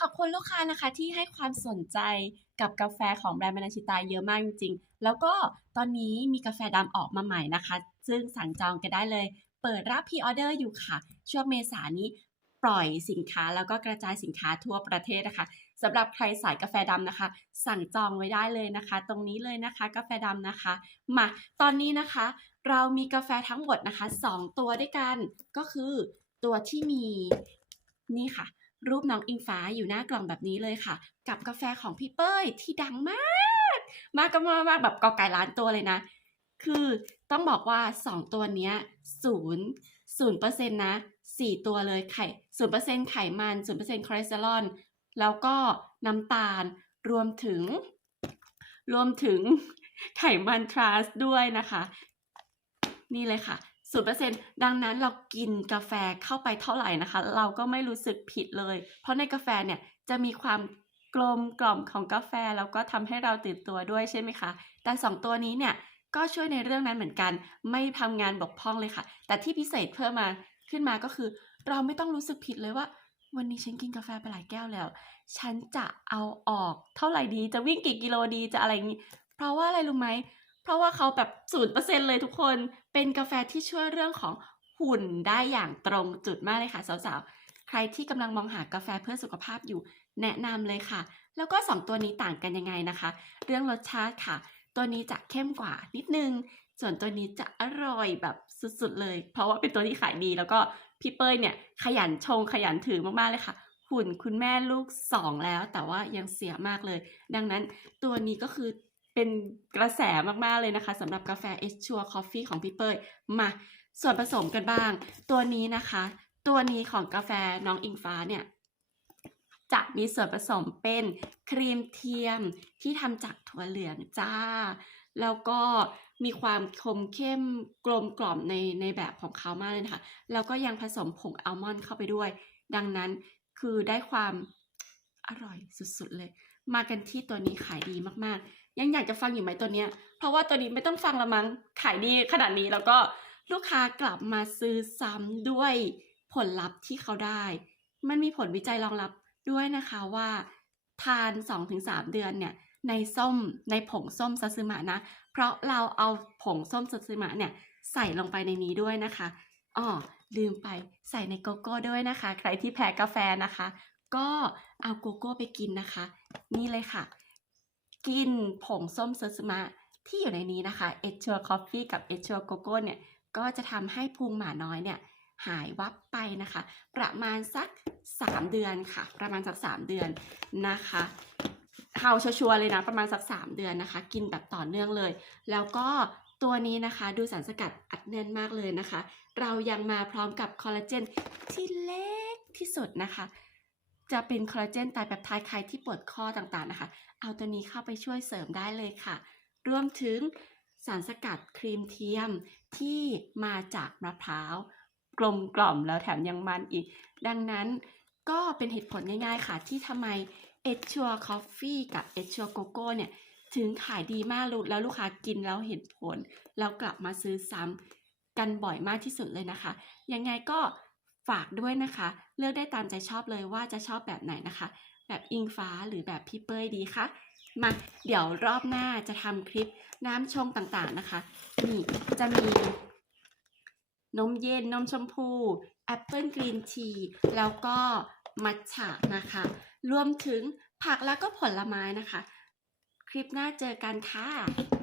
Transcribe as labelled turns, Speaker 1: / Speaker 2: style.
Speaker 1: ขอบคุณลูกค้านะคะที่ให้ความสนใจกับกาแฟของแบรนด์มานาชิตาเยอะมากจริงๆ แล้วก็ตอนนี้มีกาแฟดำออกมาใหม่นะคะ ซึ่งสั่งจองกันได้เลย เปิดรับพรีออเดอร์อยู่ค่ะ ช่วงเมษานี้ปล่อยสินค้าแล้วก็กระจายสินค้าทั่วประเทศนะคะสำหรับใครสายกาแฟดำนะคะ สั่งจองไว้ได้เลยนะคะ ตรงนี้เลยนะคะ กาแฟดำนะคะ มาตอนนี้นะคะ เรามีกาแฟทั้งหมดนะคะ 2 ตัวด้วยกัน ก็คือตัวที่มีนี่ค่ะ รูปน้องอิงฟ้าอยู่หน้ากล่องแบบนี้เลยค่ะ กับกาแฟของพี่เป้ยที่ดังมาก มากก็มากมากแบบกอไก่ล้านตัวเลยนะ คือต้องบอกว่า 2 ตัวเนี้ยศูนย์ศูนย์เปอร์เซ็นต์นะสี่ตัวเลยไข่ศูนย์เปอร์เซ็นต์ไขมันศูนย์เปอร์เซ็นต์คอเลสเตอรอลแล้วก็น้ำตาลรวมถึง รวมถึงไขมันทรานส์ด้วยนะคะ นี่เลยค่ะ ศูนย์เปอร์เซ็นดังนั้นเรากินกาแฟเข้าไปเท่าไหร่นะคะ เราก็ไม่รู้สึกผิดเลย เพราะในกาแฟเนี่ยจะมีความกลมกล่อมของกาแฟแล้วก็ทำให้เราตื่นตัวด้วยใช่ไหมคะ แต่สองตัวนี้เนี่ยก็ช่วยในเรื่องนั้นเหมือนกัน ไม่ทำงานบกพร่องเลยค่ะ แต่ที่พิเศษเพิ่มมาขึ้นมาก็คือ เราไม่ต้องรู้สึกผิดเลยว่า วันนี้ฉันกินกาแฟไปหลายแก้วแล้ว ฉันจะเอาออกเท่าไหร่ดีจะวิ่งกี่กิโลดีจะอะไรอย่างนี้ เพราะว่าอะไรรู้ไหม เพราะว่าเขาแบบศูนย์เปอร์เซ็นเลยทุกคน เป็นกาแฟที่ช่วยเรื่องของหุ่นได้อย่างตรงจุดมากเลยค่ะสาวๆ ใครที่กำลังมองหากาแฟเพื่อสุขภาพอยู่แนะนำเลยค่ะ แล้วก็ 2 ตัวนี้ต่างกันยังไงนะคะ เรื่องรสชาติค่ะ ตัวนี้จะเข้มกว่านิดนึง ส่วนตัวนี้จะอร่อยแบบสุดๆเลย เพราะว่าเป็นตัวที่ขายดี แล้วก็พี่เป้ยเนี่ยขยันชงขยันถือมากๆเลยค่ะหุ่นคุณแม่ลูกสองแล้วแต่ว่ายังเสียมากเลย ดังนั้นตัวนี้ก็คือ เป็นกระแสมากๆเลยนะคะสำหรับกาแฟ e s s u r e Coffee ของพี่เป้ยมาส่วนผสมกันบ้าง ตัวนี้นะคะ ตัวนี้ของกาแฟน้องอิงฟ้าเนี่ยจะมีส่วนผสมเป็นครีมเทียมที่ทำจากถั่วเหลืองจ้า แล้วก็มีความคมเข้มกลมกล่อมในในแบบของเขามากเลยนะคะแล้วก็ยังผสมผงอัลมอนด์เข้าไปด้วย ดังนั้นคือได้ความอร่อยสุดๆเลย มากันที่ตัวนี้ขายดีมากๆ ยังอยากจะฟังอยู่ไหมตัวเนี้ย เพราะว่าตัวนี้ไม่ต้องฟังละมั้งขายดีขนาดนี้แล้วก็ลูกค้ากลับมาซื้อซ้ำด้วยผลลัพธ์ที่เขาได้ มันมีผลวิจัยรองรับด้วยนะคะว่าทาน 2-3 เดือนเนี่ยในส้มในผงส้มซาซึมะนะ เพราะเราเอาผงส้มซาซึมะเนี่ยใส่ลงไปในนี้ด้วยนะคะอ๋อลืมไปใส่ในโกโก้ด้วยนะคะ ใครที่แพ้กาแฟนะคะ ก็เอาโกโก้ไปกินนะคะ นี่เลยค่ะ กินผงส้มเซาซึมะที่อยู่ในนี้นะคะเอชัวคอฟฟี่กับเอชัวโกโก้เนี่ยก็จะทำให้พุงหมาน้อยเนี่ยหายวับไปนะคะ ประมาณสัก 3 เดือนค่ะ ประมาณสัก 3 เดือนนะคะเฮาชัวร์ๆเลยนะประมาณสัก 3 เดือนนะคะ กินแบบต่อเนื่องเลย แล้วก็ตัวนี้นะคะดูสารสกัดอัดแน่นมากเลยนะคะ เรายังมาพร้อมกับคอลลาเจนที่เล็กที่สุดนะคะ จะเป็นคอลลาเจนไตรแปปไทด์ใครที่ปวดข้อต่างๆนะคะ เอาตัวนี้เข้าไปช่วยเสริมได้เลยค่ะ รวมถึงสารสกัดครีมเทียมที่มาจากมะพร้าว กลมกล่อมแล้วแถมยังมันอีก ดังนั้นก็เป็นเหตุผลง่ายๆค่ะ ที่ทำไมเอชัวคอฟฟี่กับเอชัวโกโก้เนี่ย ถึงขายดีมากแล้วลูกค้ากินแล้วเห็นผล แล้วกลับมาซื้อซ้ำกันบ่อยมากที่สุดเลยนะคะ ยังไงก็ ฝากด้วยนะคะ เลือกได้ตามใจชอบเลยว่าจะชอบแบบไหนนะคะ แบบอิงฟ้าหรือแบบพี่เป้ยดีคะมาเดี๋ยวรอบหน้าจะทำคลิปน้ำชงต่างๆนะคะนี่จะมีนมเย็นนมชมพูแอปเปิลกรีนทีแล้วก็มัทฉะนะคะ รวมถึงผักแล้วก็ผลไม้นะคะ คลิปหน้าเจอกันค่ะ